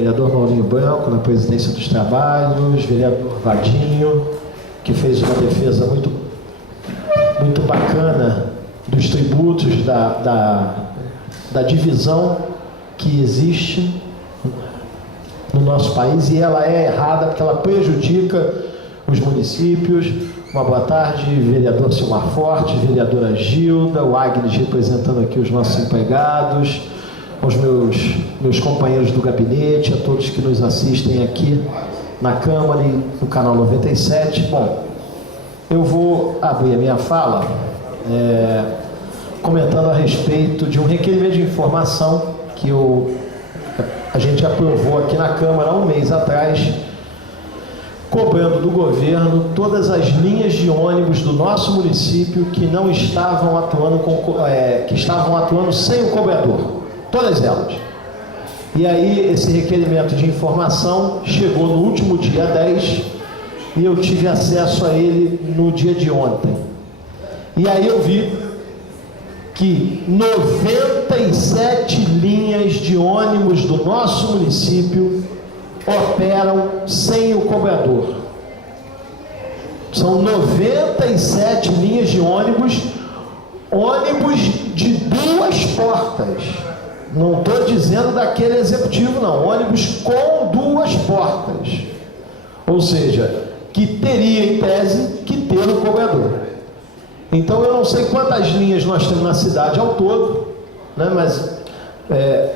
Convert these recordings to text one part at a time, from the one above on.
vereador Maurinho Branco na presidência dos trabalhos, vereador Vadinho, que fez uma defesa muito bacana dos tributos, da divisão que existe no nosso país, e ela é errada porque ela prejudica os municípios. Uma boa tarde, vereador Silmar Forte, vereadora Gilda, o Agnes representando aqui os nossos empregados, aos meus companheiros do gabinete, a todos que nos assistem aqui na Câmara e no canal 97. Bom, eu vou abrir a minha fala comentando a respeito de um requerimento de informação que a gente aprovou aqui na Câmara há um mês atrás, cobrando do governo todas as linhas de ônibus do nosso município que não estavam atuando que estavam atuando sem o cobrador, todas elas. E aí esse requerimento de informação chegou no último dia 10 e eu tive acesso a ele no dia de ontem. E aí eu vi que 97 linhas de ônibus do nosso município operam sem o cobrador. São 97 linhas de ônibus de 2 portas. Não estou dizendo daquele executivo, não. Ônibus com 2 portas. Ou seja, que teria em tese que ter o cobrador. Então eu não sei quantas linhas nós temos na cidade ao todo, né, mas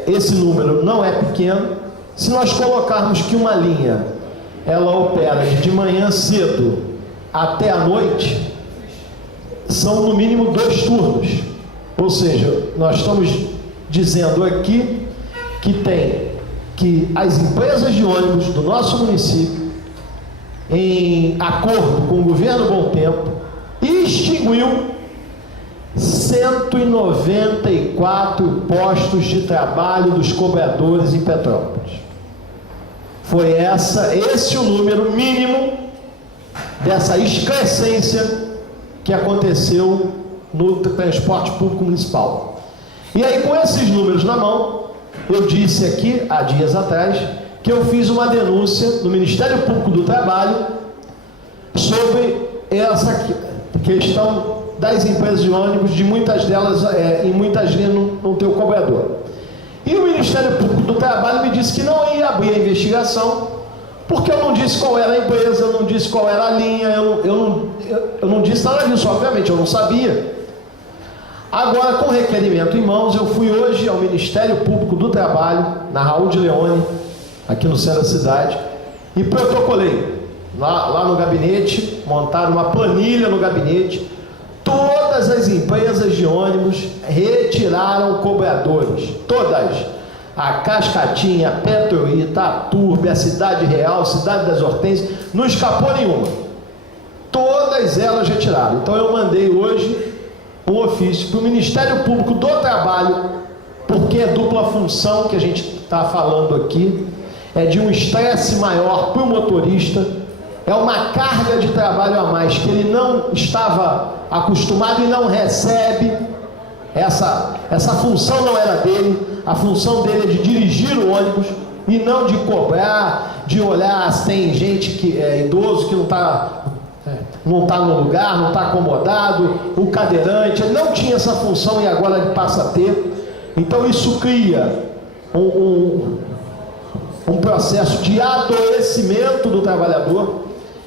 esse número não é pequeno. Se nós colocarmos que uma linha ela opera de manhã cedo até a noite, são no mínimo 2 turnos. Ou seja, nós estamos dizendo aqui que as empresas de ônibus do nosso município, em acordo com o governo Bom Tempo, extinguiu 194 postos de trabalho dos cobradores em Petrópolis. Foi esse o número mínimo dessa excrescência que aconteceu no transporte público municipal. E aí, com esses números na mão, eu disse aqui, há dias atrás, que eu fiz uma denúncia no Ministério Público do Trabalho sobre essa questão das empresas de ônibus, de muitas delas, em muitas linhas não ter o cobrador. E o Ministério Público do Trabalho me disse que não ia abrir a investigação, porque eu não disse qual era a empresa, eu não disse qual era a linha, eu não disse nada disso, obviamente, eu não sabia. Agora, com o requerimento em mãos, eu fui hoje ao Ministério Público do Trabalho, na Raul de Leone, aqui no centro da cidade, e protocolei. Lá no gabinete, montaram uma planilha no gabinete, todas as empresas de ônibus retiraram cobradores, todas. A Cascatinha, a Petroita, a Turbe, a Cidade Real, Cidade das Hortênsias, não escapou nenhuma. Todas elas retiraram. Então eu mandei hoje um ofício para o Ministério Público do Trabalho, porque é dupla função que a gente está falando aqui, é de um estresse maior para o motorista, é uma carga de trabalho a mais que ele não estava acostumado e não recebe. Essa função não era dele, a função dele é de dirigir o ônibus e não de cobrar, de olhar se tem gente que é idoso que não está no lugar, não está acomodado, o cadeirante, ele não tinha essa função e agora ele passa a ter. Então isso cria um processo de adoecimento do trabalhador.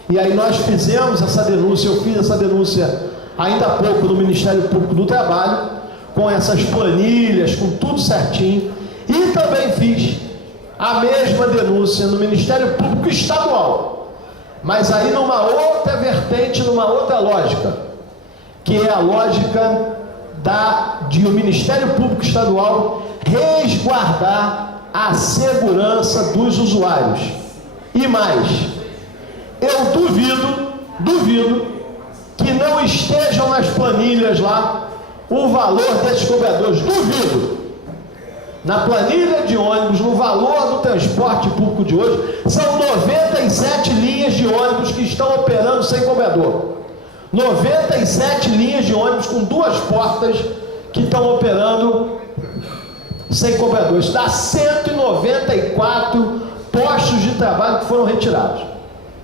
E aí nós fizemos essa denúncia, eu fiz essa denúncia ainda há pouco no Ministério Público do Trabalho, com essas planilhas, com tudo certinho, e também fiz a mesma denúncia no Ministério Público Estadual, mas aí numa outra vertente, numa outra lógica, que é a lógica de o Ministério Público Estadual resguardar a segurança dos usuários. E mais, eu duvido que não estejam nas planilhas lá o valor desses cobradores, duvido. Na planilha de ônibus, no valor do transporte público de hoje, são 97 linhas de ônibus que estão operando sem cobrador. 97 linhas de ônibus com 2 portas que estão operando sem cobradores. Dá 194 postos de trabalho que foram retirados.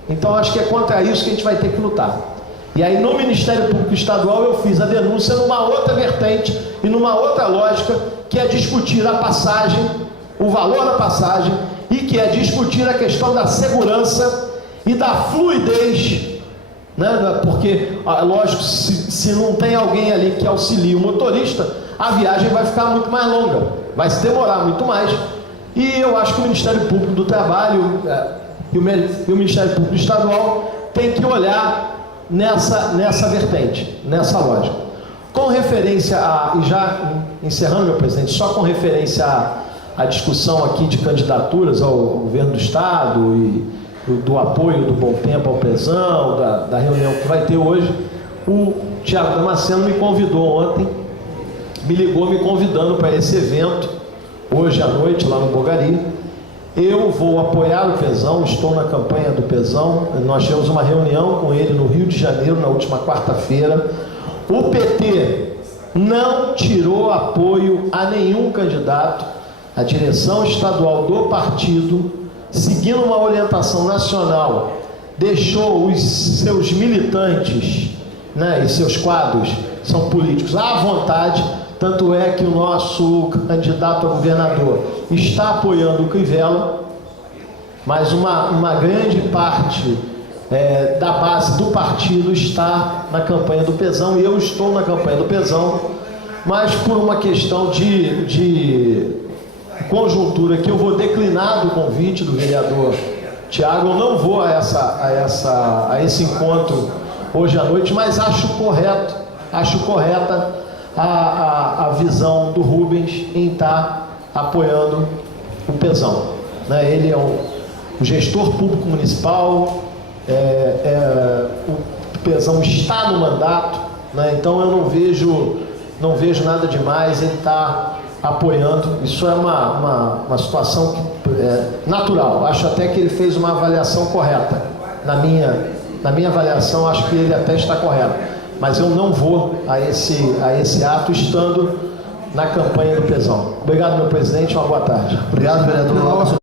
Então acho que é contra isso que a gente vai ter que lutar. E aí no Ministério Público Estadual eu fiz a denúncia numa outra vertente e numa outra lógica, que é discutir a passagem, o valor da passagem, e que é discutir a questão da segurança e da fluidez, né? Porque, lógico, se não tem alguém ali que auxilie o motorista, a viagem vai ficar muito mais longa, vai se demorar muito mais. E eu acho que o Ministério Público do Trabalho e o Ministério Público Estadual tem que olhar nessa vertente, nessa lógica. Com referência e já encerrando, meu presidente, só com referência à discussão aqui de candidaturas ao governo do Estado e do apoio do Bom Tempo ao Pezão, da reunião que vai ter hoje, o Tiago Damasceno me convidou ontem, me ligou me convidando para esse evento, hoje à noite, lá no Bogari. Eu vou apoiar o Pezão, estou na campanha do Pezão. Nós tivemos uma reunião com ele no Rio de Janeiro, na última quarta-feira. O PT não tirou apoio a nenhum candidato. A direção estadual do partido, seguindo uma orientação nacional, deixou os seus militantes, né, e seus quadros, são políticos, à vontade. Tanto é que o nosso candidato a governador está apoiando o Crivella, mas uma grande parte da base do partido está na campanha do Pezão, e eu estou na campanha do Pezão, mas por uma questão de conjuntura que eu vou declinar do convite do vereador Tiago, eu não vou a esse encontro hoje à noite, mas acho correta a visão do Rubens em estar apoiando o Pezão, né? Ele é o gestor público municipal, o Pezão está no mandato, né? Então eu não vejo nada demais ele estar apoiando. Isso é uma situação que natural. Acho até que ele fez uma avaliação correta. Na minha avaliação, acho que ele até está correto. Mas eu não vou a esse ato estando na campanha do Pezão. Obrigado, meu presidente. Uma boa tarde. Obrigado, vereador.